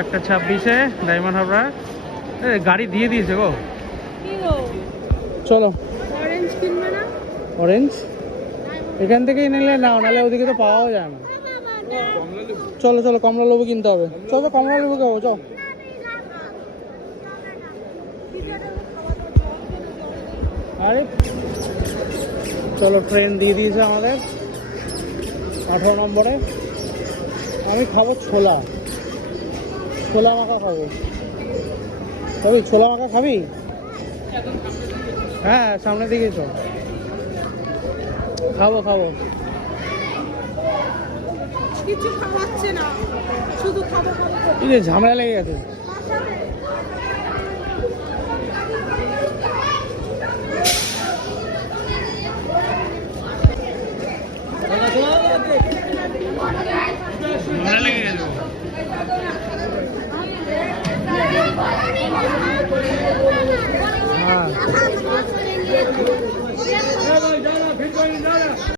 একটা 26-এ ডায়মন্ড হারবার। গাড়ি দিয়ে দিয়েছে গো। চলো অরেঞ্জ কিনবে না? অরেঞ্জ এখান থেকেই নিলে নাও, নাহলে ওদিকে তো পাওয়াও যায় না। চলো চলো কমলা লেবু কিনতে হবে। চলো কমলা লেবু খাবো চলো। আরে চলো ট্রেন দিয়ে দিয়েছে আমাদের 18 নম্বরে। আমি খাবো ছোলা, ছোলা মাখা খাবো। খাবি ছোলা মাখা খাবি? হ্যাঁ সামনের দিকে চল, খাবো খাবো। কিছু খাওয়াচ্ছে না, শুধু খাবো খাবো। এই যে ঝামেলা লেগে গেছে। হ্যাঁ